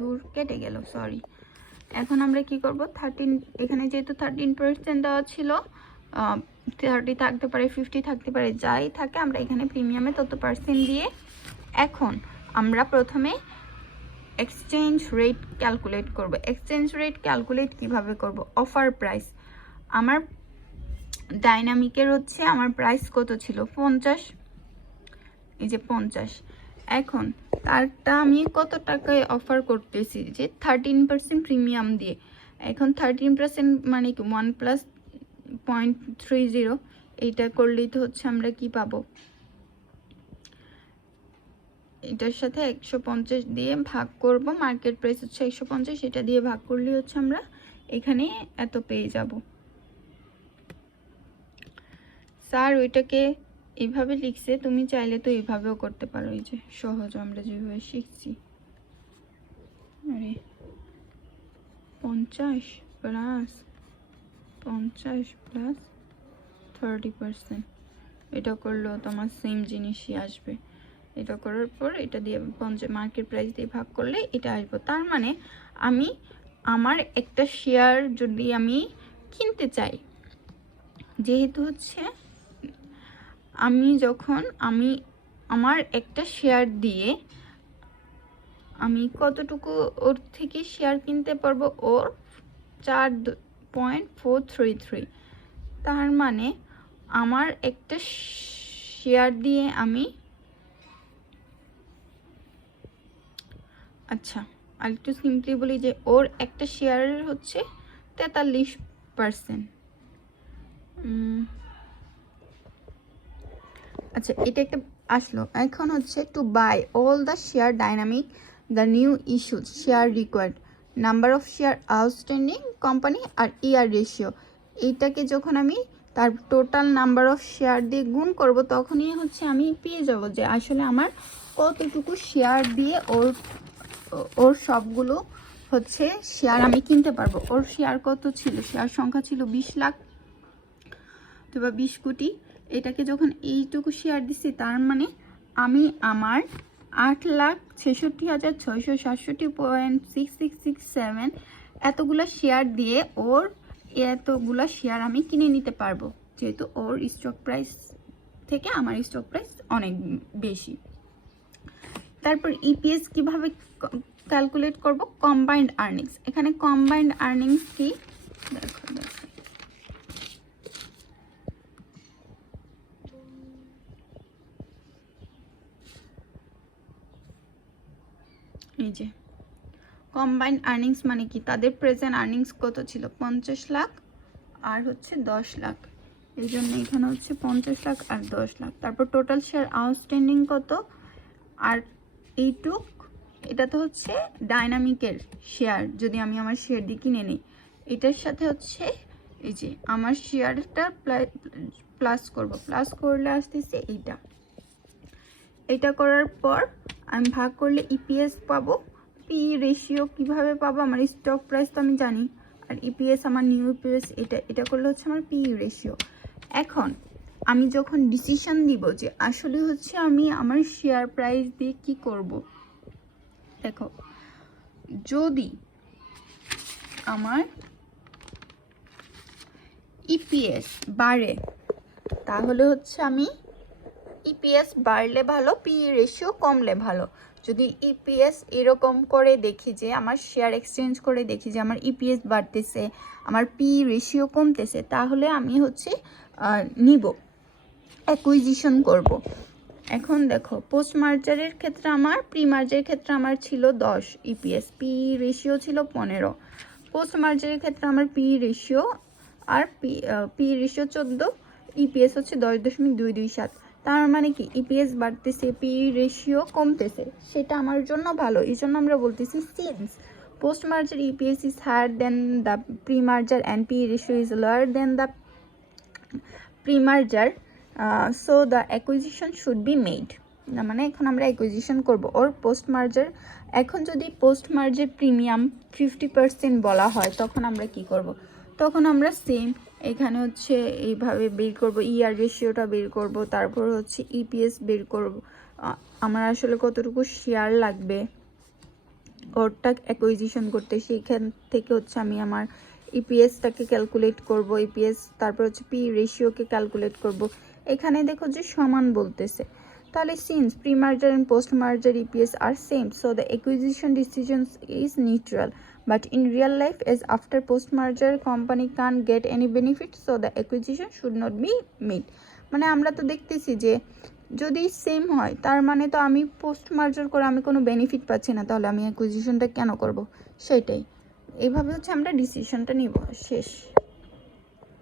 দূর কেটে গেল, সরি। এখন আমরা কি করব, 13, এখানে যেহেতু 13% দেওয়া ছিল, 30 থাকতে পারে, 50 থাকতে পারে, যাই থাকে আমরা এখানে প্রিমিয়ামে তত পার্সেন্ট দিয়ে এখন আমরা প্রথমে এক্সচেঞ্জ রেট ক্যালকুলেট করব। এক্সচেঞ্জ রেট ক্যালকুলেট কিভাবে করব, অফার প্রাইস আমার ডাইনামিকের হচ্ছে আমার প্রাইস কত ছিল 50, এই যে 50। এখন তারটা আমি কত টাকায় অফার করতেছি, যে 13% প্রিমিয়াম দিয়ে। এখন 13% মানে কি 1 প্লাস 0.30, এইটা করলেই তো হচ্ছে আমরা কি পাবো, এটার সাথে 150 দিয়ে ভাগ করব, মার্কেট প্রাইস হচ্ছে 150, এটা দিয়ে ভাগ করলেই হচ্ছে আমরা এখানে এত পেয়ে যাব। স্যার ওইটাকে এইভাবে লিখছে, তুমি চাইলে তো এইভাবেও করতে পারো, এই যে সহজ আমরা যেভাবে শিখছি। আরে 50 প্লাস 30%, এটা করলেও তোমার সেম জিনিসই আসবে। এটা করার পর এটা দিয়ে মার্কেট প্রাইস দিয়ে ভাগ করলে এটা আসবে। তার মানে আমি আমার একটা শেয়ার যদি আমি কিনতে চাই, যেহেতু হচ্ছে আমি আমার একটা শেয়ার দিয়ে আমি কতটুকু ওর থেকে শেয়ার কিনতে পারবো, ওর 4.433। তার মানে আমার একটা শেয়ার দিয়ে আমি, আচ্ছা আর একটু সিম্পলি বলি যে ওর একটা শেয়ারের হচ্ছে 43%। আচ্ছা এটা একটা আসলো। এখন হচ্ছে to buy all the share dynamic the new issued share required number of share outstanding company আর ইয়ার রেশিও, এইটাকে যখন আমি তার টোটাল নাম্বার অফ শেয়ার দিয়ে গুণ করব, তখনই হচ্ছে আমি পেয়ে যাব যে আসলে আমার কতটুকু শেয়ার দিয়ে ওর সবগুলো হচ্ছে শেয়ার আমি কিনতে পারবো। ওর শেয়ার কত ছিল, শেয়ার সংখ্যা ছিল 20 লাখ অথবা 20 কোটি। এটাকে যখন এইটুকু শেয়ার দিচ্ছি, তার মানে আমি আমার 8,66,667.6667 এতগুলো শেয়ার দিয়ে ওর এতগুলো শেয়ার আমি কিনে নিতে পারবো, যেহেতু ওর স্টক প্রাইস থেকে আমার স্টক প্রাইস অনেক বেশি। তারপর ইপিএস কিভাবে ক্যালকুলেট করব, কম্বাইন্ড আর্নিংস। এখানে কম্বাইন্ড আর্নিংস কি দেখো, এই যে কম্বাইন্ড আর্নিংস মানে কি, তাদের প্রেজেন্ট আর্নিংস কত ছিল 50 লাখ আর হচ্ছে 10 লাখ, এই জন্য এখানে হচ্ছে 50 লাখ আর 10 লাখ। তারপর টোটাল শেয়ার আউটস্ট্যান্ডিং কত, আর এইটুক এটা তো হচ্ছে ডাইনামিকের শেয়ার, যদি আমি আমার শেয়ার দিয়ে কিনে নিই, এটার সাথে হচ্ছে এই যে আমার শেয়ারটা প্লাস করব, প্লাস করলে আসতেছে এইটা করার পর আমি ভাগ করলে ইপিএস পাবো। পি রেশিও কিভাবে পাবো, আমার স্টক প্রাইস তো আমি জানি, আর ইপিএস আমার নিউ ইপিএস, এটা করলে হচ্ছে আমার পি রেশিও। এখন আমি যখন ডিসিশন দিব যে আসলে হচ্ছে আমি আমার শেয়ার প্রাইস দিয়ে কি করব, দেখো যদি আমার ইপিএস বাড়ে, তাহলে হচ্ছে আমি ইপিএস বাড়লে ভালো, পি রেশিও কমলে ভালো। যদি ইপিএস এরকম করে দেখি যে আমার শেয়ার এক্সচেঞ্জ করে দেখি যে আমার ইপিএস বাড়তেছে, আমার পি রেশিও কমতেছে, তাহলে আমি হচ্ছে নিব, অ্যাকুইজিশন করব। এখন দেখো পোস্ট মার্জারের ক্ষেত্রে আমার, প্রি মার্জারের ক্ষেত্রে আমার ছিল 10 ইপিএস, পি রেশিও ছিল 15। পোস্ট মার্জারের ক্ষেত্রে আমার পি রেশিও আর পি রেশিও 14, ইপিএস হচ্ছে 10.227। তার মানে কি ইপিএস বাড়তেছে, পি রেশিও কমতেছে, সেটা আমার জন্য ভালো। এই জন্য আমরা বলতেছি since post merger EPS is higher than the pre merger and P ratio is lower than the pre merger, so the acquisition should be made. মানে এখন আমরা অ্যাকুইজিশন করব ওর পোস্ট মার্জার। এখন যদি পোস্ট মার্জার প্রিমিয়াম 50% বলা হয়, তখন আমরা কি করব, তখন আমরা সেম এখানে হচ্ছে এইভাবে বের করব, ইয়ার রেশিওটা বের করব, তারপর হচ্ছে ইপিএস বের করব, আমার আসলে কতটুকু শেয়ার লাগবে, ওরটা অ্যাকুইজিশন করতে, সেইখান থেকে হচ্ছে আমি আমার ইপিএসটাকে ক্যালকুলেট করব, ইপিএস তারপর হচ্ছে পি রেশিওকে ক্যালকুলেট করব। এখানে দেখো যে সমান বলতেছে, তাহলে since pre merger and post merger EPS are same, so the acquisition decision is neutral, but in real life as after post merger company can get any benefit, so the acquisition should not be made. মানে আমরা তো দেখতেছি যে যদি same হয় তার মানে তো আমি পোস্ট মার্জার করে আমি কোনো বেনিফিট পাচ্ছি না, তাহলে আমি অ্যাকুইজিশনটা কেন করব, সেটাই। এইভাবে হচ্ছে আমরা ডিসিশনটা নিব। শেষ।